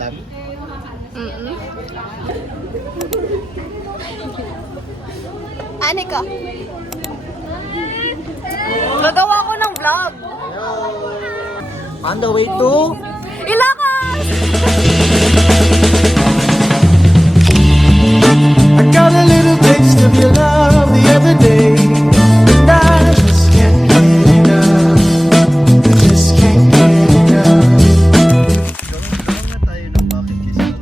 pakiramdam? Ano ka? Gagawa ko ng vlog. On the way to... Ilocos! I got a little taste of your love the other day, and I just can't get enough. I just can't get enough. Gawin na tayo ng bucket list.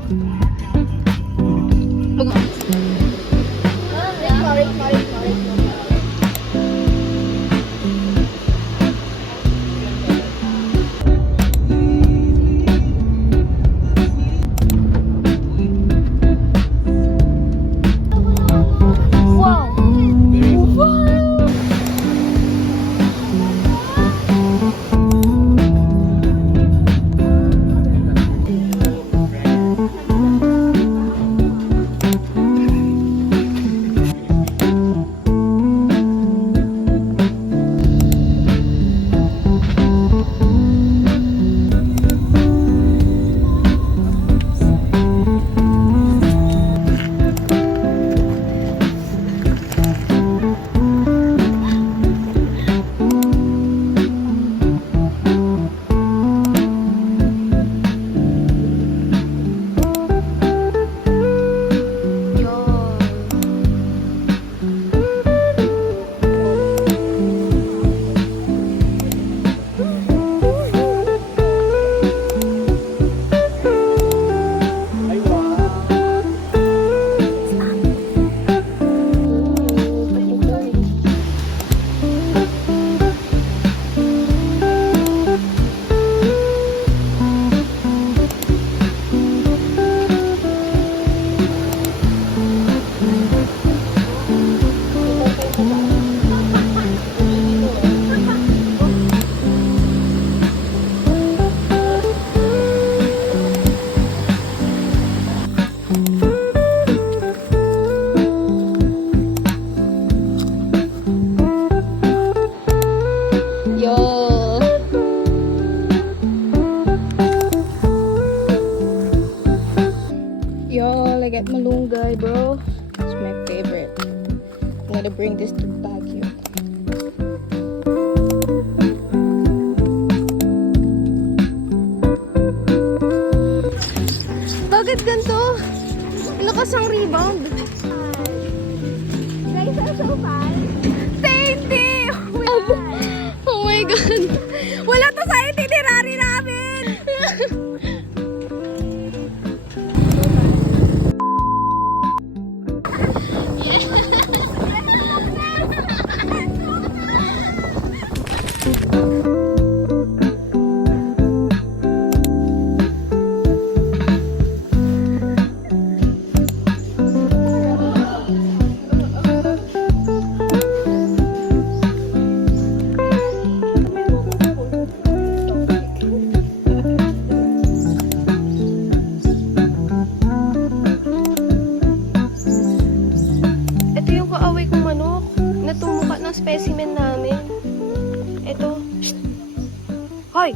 Yo, I got malunggay, bro. It's my favorite. I'm gonna bring this to Baguio. Bakit ganito? Lakas ang rebound. Guys, are so fun. Thank you! Oh my God. Wala to sa itinerary namin! Specimen namin. Ito. Shh! Hoy!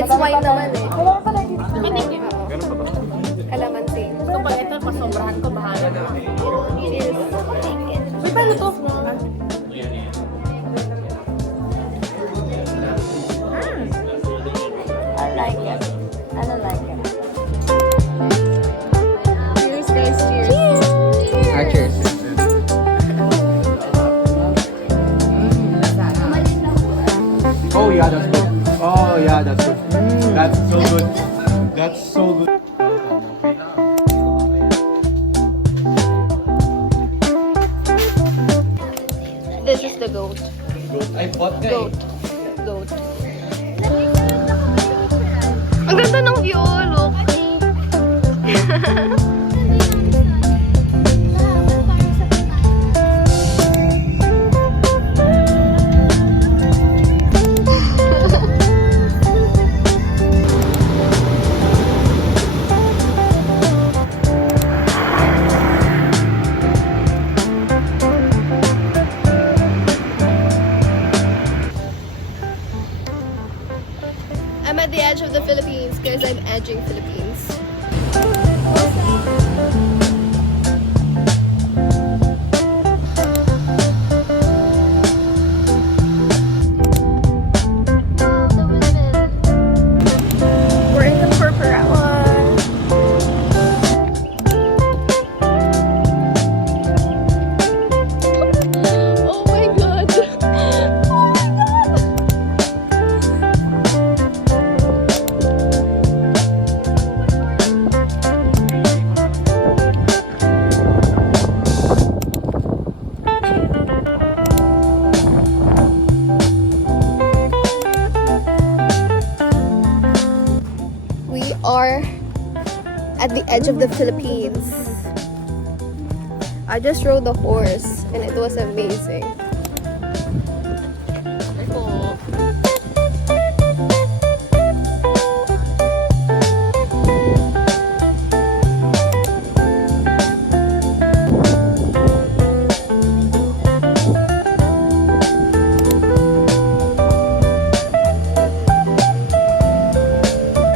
It's wine naman eh. Kalamansi. Gusto pa ito, pasobrahan ko, bahala na. Cheers. Uy, paano to? I like it. I don't like it. Cheers, guys. Cheers. Cheers. Oh yeah, that's good. yeah, that's good. That's so good. That's so good. This is the goat. I bought Goat. Goat. Ang ganda ng view, look. I'm at the edge of the Philippines because I'm edging Philippines. We're in the Purpurawan. Oh my god! Oh my god! We are at the edge of the Philippines. I just rode the horse and it was amazing.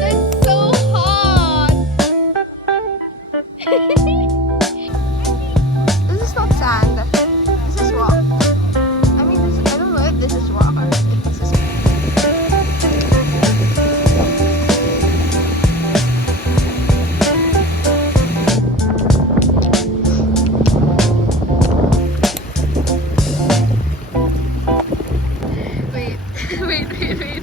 It's so hot. This is not sand. This is rock. I mean, I don't know if this is rock or if this is. Wait, wait.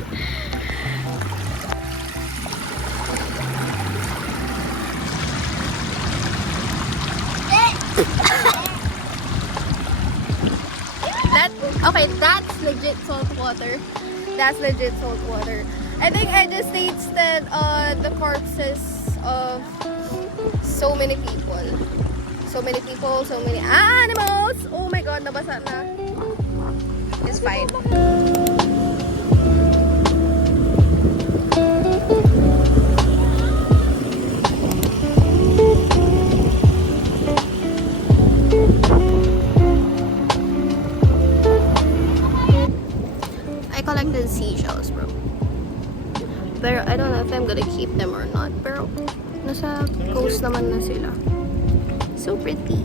Okay, that's legit salt water. That's legit salt water. I think I just tasted the corpses of so many people. So many people, so many animals! Oh my god, nabasa na. It's fine. I collected seashells, bro. Pero I don't know if I'm gonna keep them or not. Pero nasa coast naman na sila. So pretty.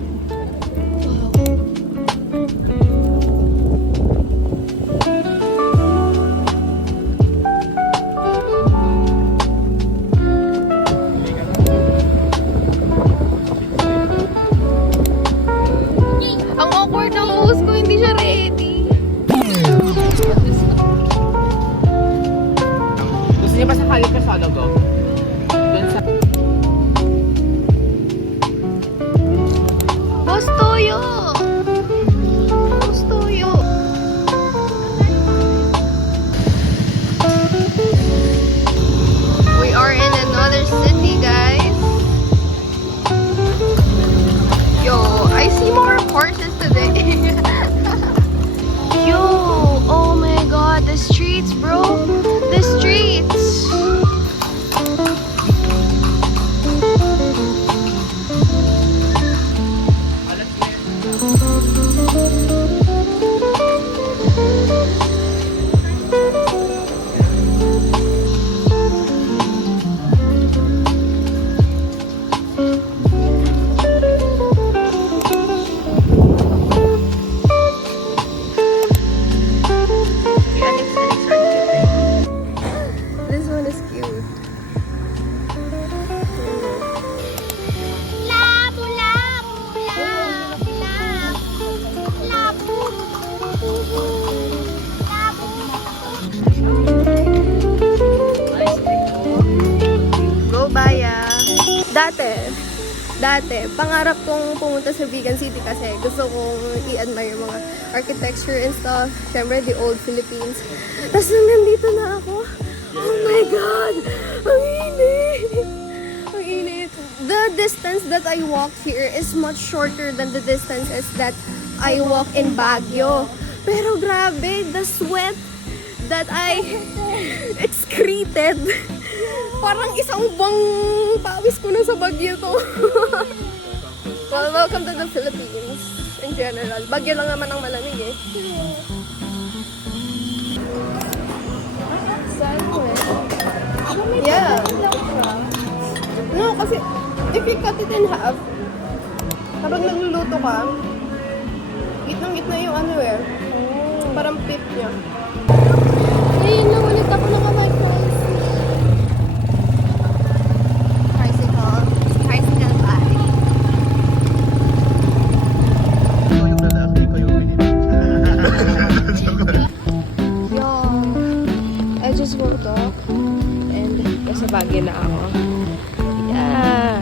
Ang awkward ng host ko, hindi siya ready. Gusto niya pa sa Kali Casado go? Doon sa... Dati, pangarap kong pumunta sa Vegan City kasi gusto kong i-admire yung mga architecture and stuff. Siyempre, the old Philippines. Tapos nung nandito na ako, oh my God! Ang init! Ang init. The distance that I walk here is much shorter than the distances that I walk in Baguio. Pero grabe, the sweat that I excreted. Parang isang buwang pawis ko na sa Baguio to. Well, welcome to the Philippines in general. Baguio lang naman ang malamig eh. Yeah. No, kasi if you cut it in half, kapag nagluluto ka, gitnang-gitna yung ano eh. Parang pip niya. Ngayon lang ulit ako naka-microphone. Tricycle bike. Ikaw yung lalaki, ikaw yung pinipit. Yo, I just woke up and nasa Baguio na ako. Yeah.